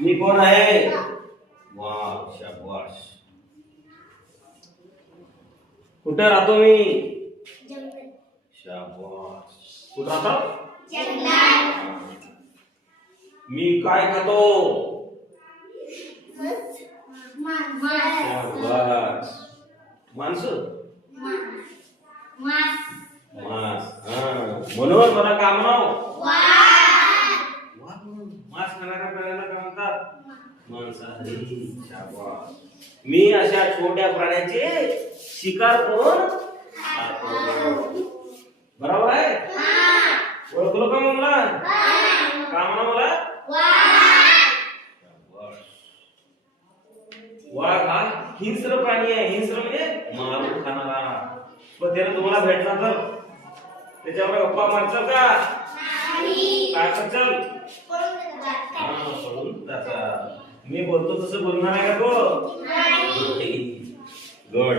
मी कोण आहे? वाह, शाबाश. कुठे राहतो मी? जंगल. शाबाश. कुठे राहतो? जंगलात. मी काय खातो? शाबाश. माणसं? मांस. म्हणून मला काम नाव मांस खाणाऱ्या प्राण्याला काय म्हणतात? मांसाहारी. शाबाश. मी अशा छोट्या प्राण्याचे शिकार करून खातो. बरोबर आहे? ओळखलो का मला? काम नाव मला? वाघ हा हिंस्र प्राणी आहे. हिंस्र म्हणजे मारून खाणारा. पण त्याने तुम्हाला भेटला तर त्याच्यावर गप्पा मारचाल का? काय करचाल? पळून जाता. मी बोलतो तसं बोलणार आहे का तो? गुड.